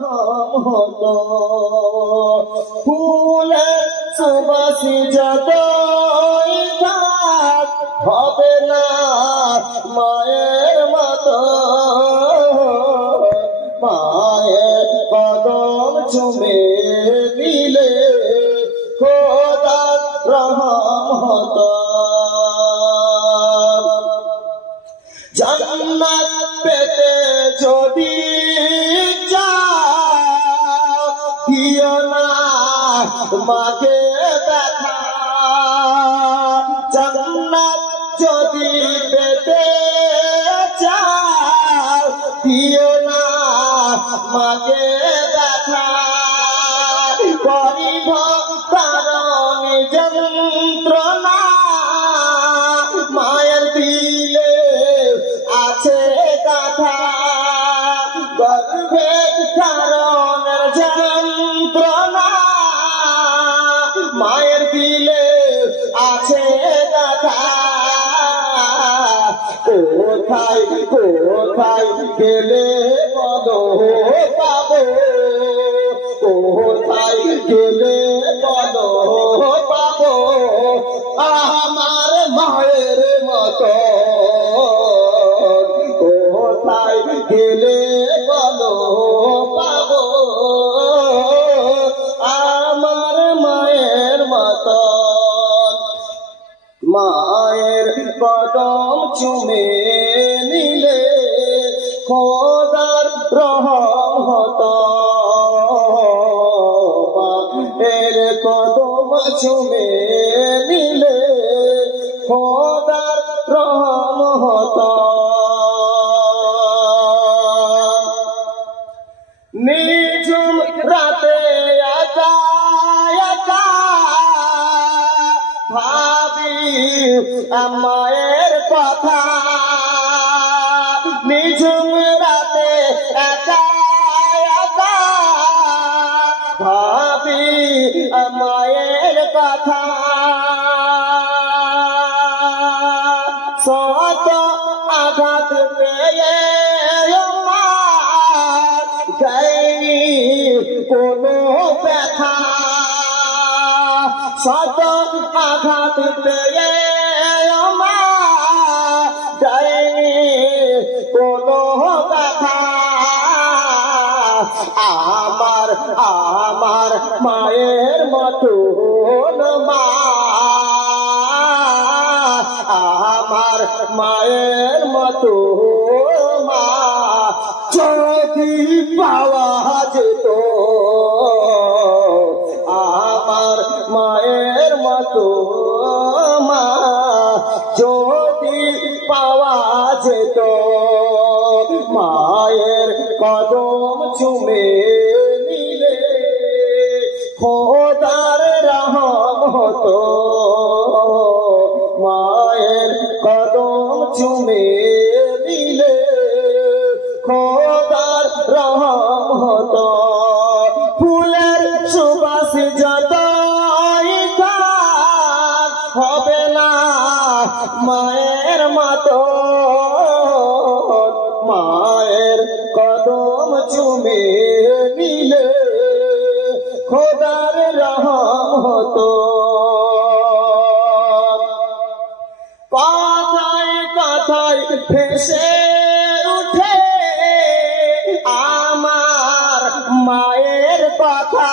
হতো ফুলের সুবাসী যতই থাক হবে না মায়ের মতো মায়ের কদম চুমে দিলে খোদার রহমত জান্নাত পেতে যদি চাও দিও না মাকে ব্যথা জান্নাত যদি পেতে চাও দিও না মাকে ব্যথা গরিব কারণ যন্ত্রণা মায়ের দিলে আছে গাথা গর্ভে কারণের যন্ত্রণা মায়ের দিলে আছে গাথা কোথায় কোথায় গেলে পদ পাবো কোথায় গেলে পদ পাবো আমার মায়ের মতো কোথায় গেলে পদ পাবো আমার মায়ের মতো মায়ের কদম চুমে নিলে খোদার রহমত মায়ের কদম চুমে নিলে খোদার রহমত নিঝুম রাতে একা একা ভাবি মায়ের কথা নিঝুম রাতে একা একা ভাবি মায়ের কথা শত আঘাত পেয়ে যায়নি কোনো ব্যথা শত আঘাত পেয়ে যায়নি কোনো ব্যথা আমার আমার মায়ের মতো মা আমার মায়ের মতো মা যদি পাওয়া যেত আমার মায়ের মতো মা যদি পাওয়া যেত মায়ের কদম চুমে নিলে খোদার রহমত মায়ের কদম চুমে নিলে খোদার রহমত ফুলের সুবাস যতই থাক হবে না মায়ের মতো মায়ের কদম চুমে নিলে খোদার রহমত কথায় কথায় ভেসে উঠে আমার মায়ের কথা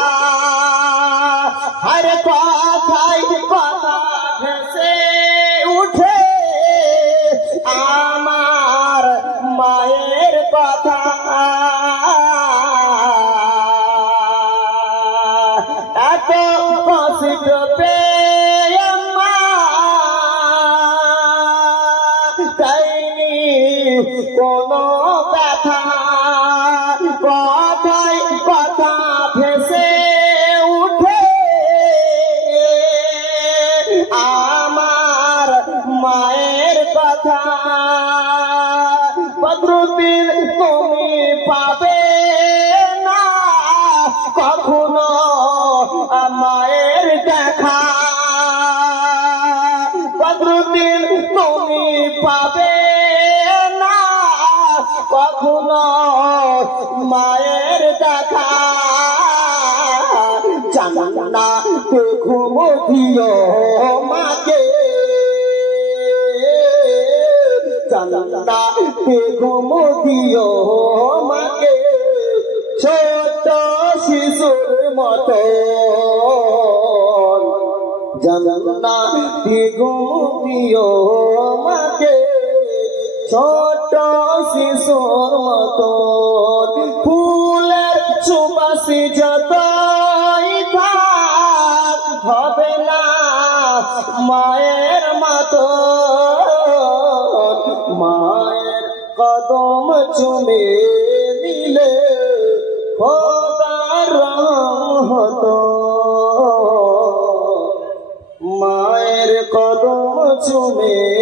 হর কথায় কথা ভেসে উঠে আমার মায়ের কথা এত কষ্ট পেয়ে মা যায়নি কোনো ব্যথা কথায় কথা ভেসে উঠে জান্নাতে ঘুমো দিও মাকে জান্নাতে ঘুমো দিও মাকে ছোট শিশুর মতো জান্নাতে ঘুমো দিও মাকে ছোট শিশুর মতো ফুলের সুবাসী যতই থাক হবে না মায়ের মতো মায়ের কদম চুমে নিলে খোদার রহমত মায়ের কদম চুমে